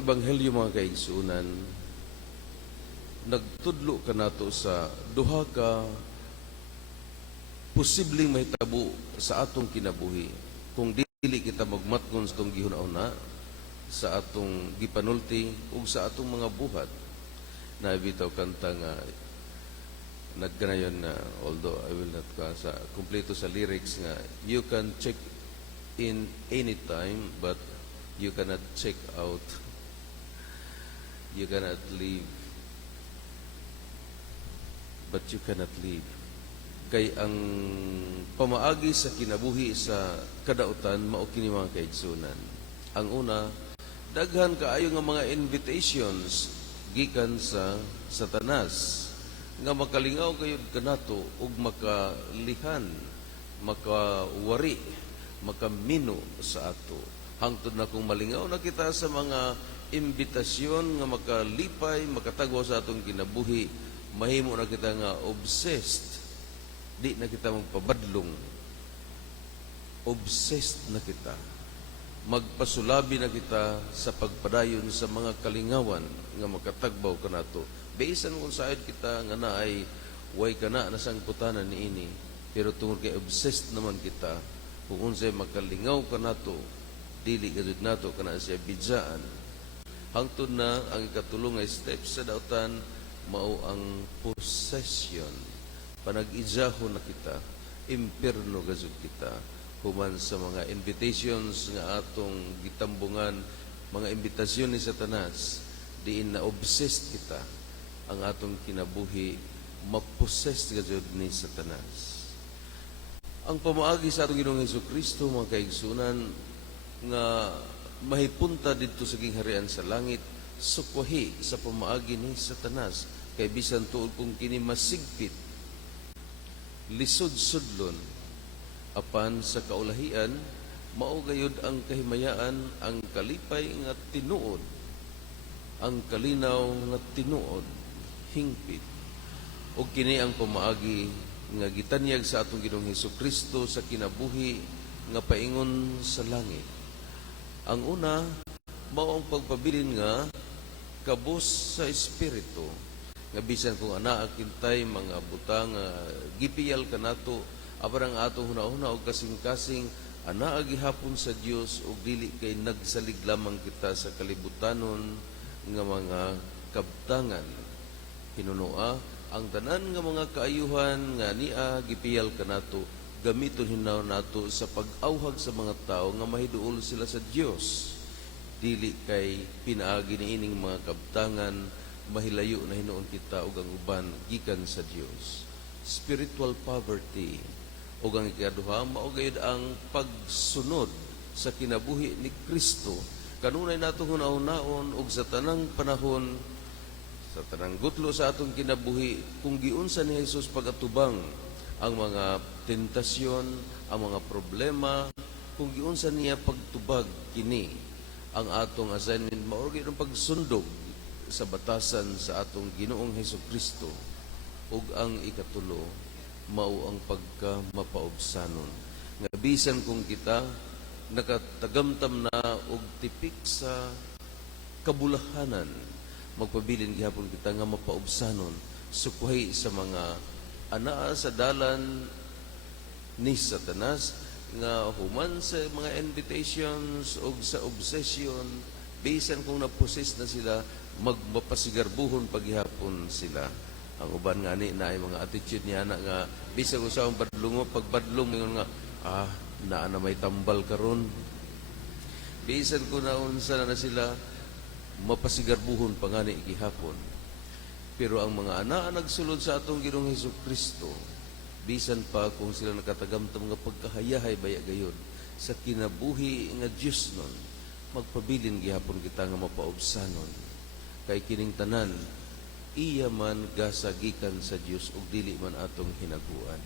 Ebanghelyo mga kaigsunan, nagtudlo ka nato sa duha ka posibleng mahitabo sa atong kinabuhi kung dili kita magmatngon sa atong gihuna-una, sa atong gipanulti ug sa atong mga buhat. Na bitaw kanta nga nagkanayon na, although I will not sa kumpleto sa lyrics nga, you can check in any time but you cannot check out. You cannot leave, but you cannot leave. Kay ang pamaagi sa kinabuhi sa kadautan mao kini mga kaigsunan. Ang una, daghan kaayo nga mga invitations gikan sa Satanas nga makalingaw kayod kanato ug makalihan, makawari, makamino sa ato. Hangtod na kung malingaw na kita sa mga imbitasyon nga makalipay, makatagwa sa atong kinabuhi, mahimo na kita nga obsessed. Di na kita magpabadlong. Obsessed na kita. Magpasulabi na kita sa pagpadayon sa mga kalingawan nga makatagbaw kanato. Bisan kung saan kita nga naay way kana nasangputanan niini, pero tungod kay obsessed naman kita, kung unsay makalingaw kanato, dili gayud nato kana siya bidzaan. Hangtod na ang ikatulong nga step sa dautan mao ang possession. Panag-idzahon na kita, impierno gazud kita, human sa mga invitations nga atong gitambungan, mga imbitasyon ni Satanas, diin na obsessed kita ang atong kinabuhi, mapossessed gazud ni Satanas. Ang pamaagi sa atong Ginoong Hesukristo, mga kaigsunan, nga mahipunta dito sa gingharian sa langit, sukwahi sa pamaagi ni Satanas, kay bisan tuod kung kini masigpit, lisod-sudlon, apan sa kaulahian, mao gayud ang kahimayaan, ang kalipay nga tinuod, ang kalinaw nga tinuod, hingpit. O kini ang pamaagi nga gitanyag sa atong Ginoong Hesukristo sa kinabuhi nga paingon sa langit. Ang una, mao ang pagpabilin nga kabus sa espiritu. Nga bisan kung anaa kintay mga butang gipiyal kanato, apan ang atong hunahuna og kasing-kasing anaa gihapon sa Dios ug dili kay nagsalig lamang kita sa kalibutanon nga mga kabtangan. Hinunoa ang tanan nga mga kaayuhan nga niya gipiyal kanato, gamiton hinaw nato sa pag-awhag sa mga tao nga mahiduol sila sa Dios. Dili kay pinaagi niining mga kabtangan, mahilayo na hinuon kita ug ang uban gikan sa Dios. Spiritual poverty ug ang ikaduha mao gayud ang pagsunod sa kinabuhi ni Kristo. Kanunay nato hunahon ug sa tanang panahon, sa tanang gutlo sa atong kinabuhi, kung giunsa ni Jesus pagatubang ang mga tentasyon, ang mga problema, kung giunsa niya pagtubag kini, ang atong assignment mao gyud ang pagsundog sa batasan sa atong Ginoong Hesukristo, ug ang ikatulo mao ang pagka-mapaubsanon. Nga bisan kung kita nakatagamtam na og tipik sa kabulahanan, magpabilin gihapon kita nga mapaubsanon, sukwahi sa mga anaa sa dalan ni Satanas nga human sa mga invitations o sa obsession, bisan kung napossess na sila, magmapasigarbuhon paghihapon sila. Ang uban nga ni na ay mga attitude niya na nga bisan kung sa badlong, pagbadlong ngayon nga naa na may tambal karon, bisan kung naunsa na sila, mapasigarbuhon pa nga ni gihapon. Pero ang mga anaa nagsulod sa atong Ginoong Hesukristo, bisan pa kung sila nakatagamtam nga pagkahayahay baya gayon sa kinabuhi nga Dios nun, magpabilin gihapon kita nga mapaubsanon. Kay kining tanan, iya man gasagikan sa Dios ug dili man atong hinaguan.